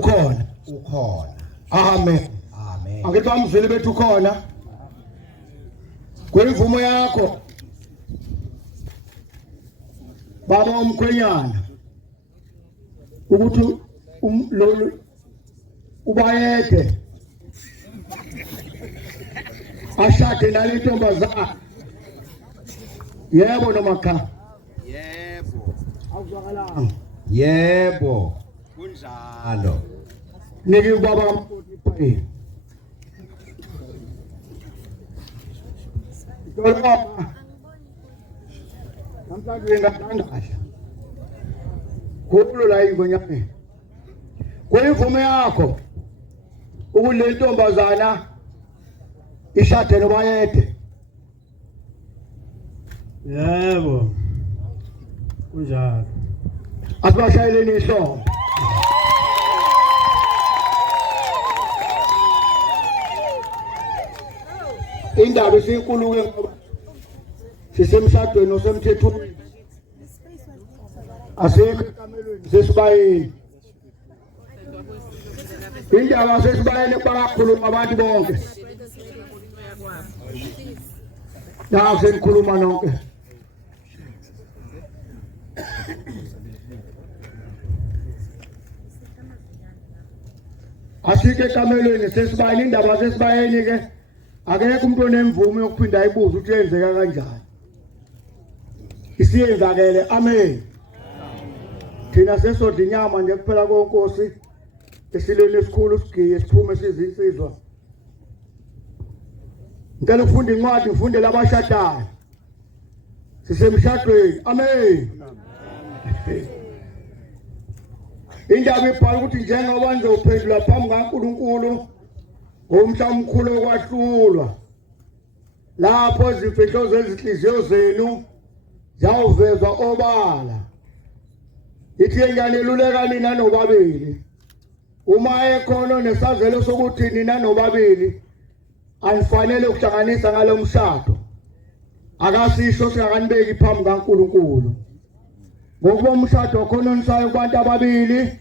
ukhona amen. Angithi bamzwile bethu ukhona kwimvumo yakho baba umkhwenyana ukuthi lo ubayede ashade nale ntombazana. Yebo noma cha? Yebo. Awuzwakalanga? Yebo. Kunjalo. Niki ubaba kaMfoti. Dolapa. Namhlanje ngandandasha. Khulu la ingonyane. Kwimvume yakho ukule ntombazana ishade nobayede. Yebo. Kunjalo. Asibashayeleni ihlombe. Indaba esinkuluke ngoba sisemshadweni osemthethweni. Asikho ekamelweni sesibayeni. Indaba sesibayeni bakakhuluma abantu bonke. La senikhuluma nonke. Asike ekamelweni sesibayeni indaba sesibayeni ke akekho umuntu onemvume yokuphinda ayibuze ukuthi yenzeka kanjani. Isiyenzakele amen. Thina sesodla inyama nje kuphela konkosi esilweni esikhulu sigiye siphume sizinsizwa. Ngicela ufunda incwadi ufunde labashadayo. Sisemshadweni amen. Indaba ibhala ukuthi njengoba nizophendula phambi kaNkulunkulu umhla omkhulu okwahlulwa lapho izimfihlo zezinhliziyo zenu zawuvezwa obala. Ithi enganeluleka nina nobabili uma ekhona nesazelo sokuthi nina nobabili anifanele ukuhlanganisa ngalomshado akasisho singakanibeki phambi kaNkulunkulu. Ngokuba umshado khona onisayo kubantu ababili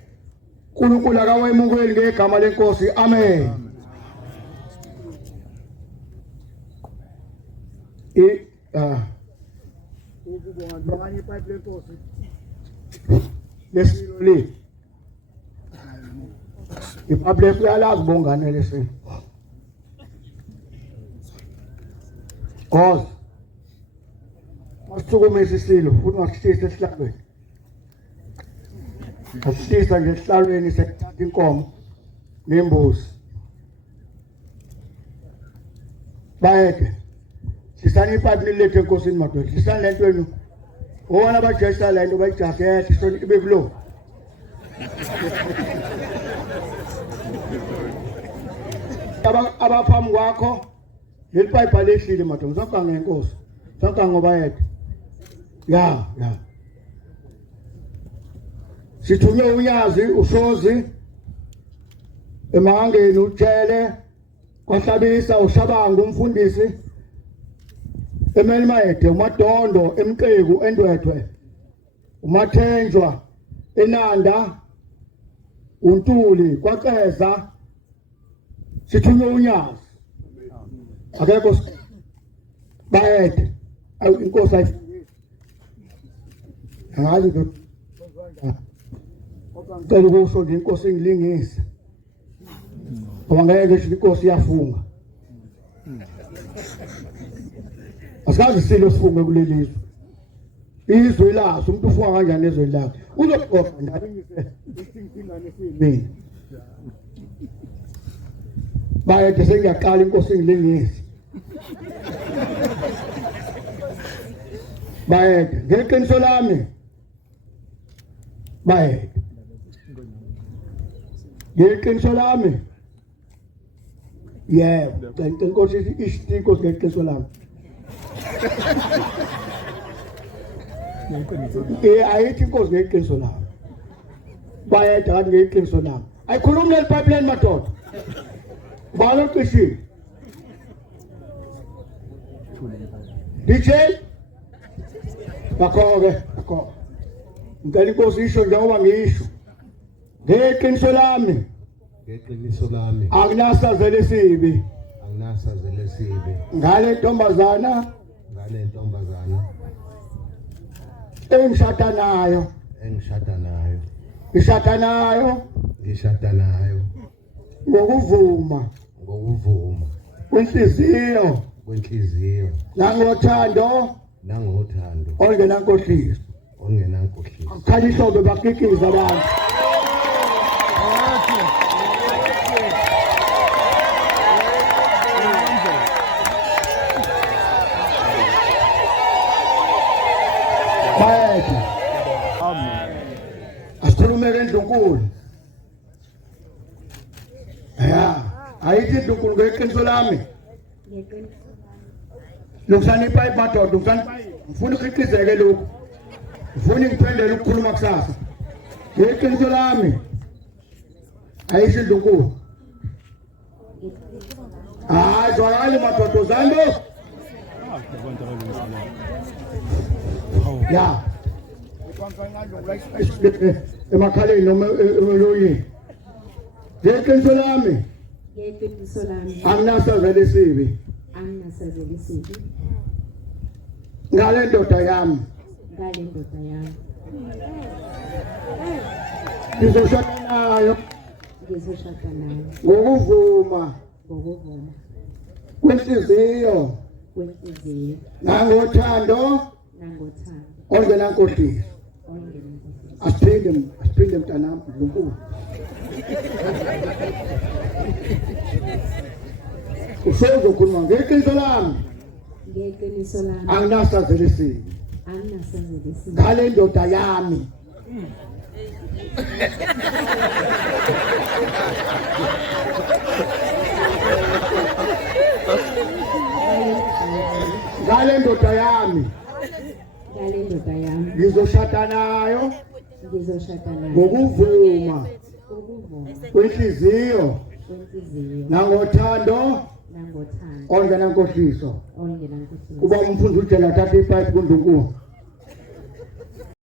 uNkulunkulu akawemukeli ngegama lenkosi amen. Ukubonga ngani ipipe lenkosi lesilo li ipublic yalazi bongane lesi cause masithukumisa isilo futhi ngasishisa esihlalweni. Asishisa nje esihlalweni sekuthatha inkomo nembuzi. Bayeke sisani ipipe lilethe enkosini madoda. Sisani lento yenu. Owona abajesa lento bayijakethe so ibe kulo. Abaphambi kwakho lelipipe alehlile madoda. Sonke ngenkosi. Sonke ngoba yedwa. Ya. Sithunywe unyazi usozi emangeni utshele kwahlabisa ushabanga umfundisi eMelimayede uMadondo eMqeku eNdwedwe uMathenjwa eNanda uNtuli kwaXeza sithunywe unyazi akekho bayede inkosi ayifike ngazi ukuthi ngicela ukusho nje inkosi ingilingise ngoba ngeke nje inkosi iyafunga. Asikazi silo sifunge kulelizwe. Izwe lazo umuntu ufunga kanjani ezwe lakhe. Uzoqoqa ndalingise isingingane siyini. Bayede sengiyaqala inkosi ingilingise. Bayede ngeqiniso lami. Bayede ngeqiniso lami. Yebo, inkosi isitiko ngeqiniso lami. Ayithi inkosi ngeqiniso lami. Bayede kanti ngeqiniso lami. Ayikhulumi lelipipeline madoda. Balo qishile. DJ Bakho. Ngicela inkosi isho njengoba ngisho. Ngeqiniso lami. ngeqiniso lami anginasazela isibi anginasazela esibi ngale ntombazana ngale ntombazana engishada nayo engishada nayo ngishada nayo ngokuvuma kwenhliziyo nangothando ongenankohliso khanya ihlobo bakikiza abantu bayetha asikhulumeke endlunkulu ya ayithi ndlunkulu ngeqiniso lami lokusanipha imadoda ngifuna ukhiqizeke lokhu ngifuna ngiphendele ukukhuluma kusasa ngeqiniso lami ayisho ndlunkulu hayi zwakali madoda zando ya emakhaleni noma emeloyini ngeqiniso lami anginasazela isibi ngale ndoda yami ngizoshada nayo ngokuvuma kwenhliziyo nangothando ongenankohliso asiphinde mntanami ndlunkulu usozokhuluma ngeqiniso lami anginasazela isibi ngale ndoda yami ngale ndoda yami ngizoshada nayo ngokuvuma kwenhliziyo nangothando ongenankohliso kuba umfundisi uthe lathatha ipipe kuNdlunkulu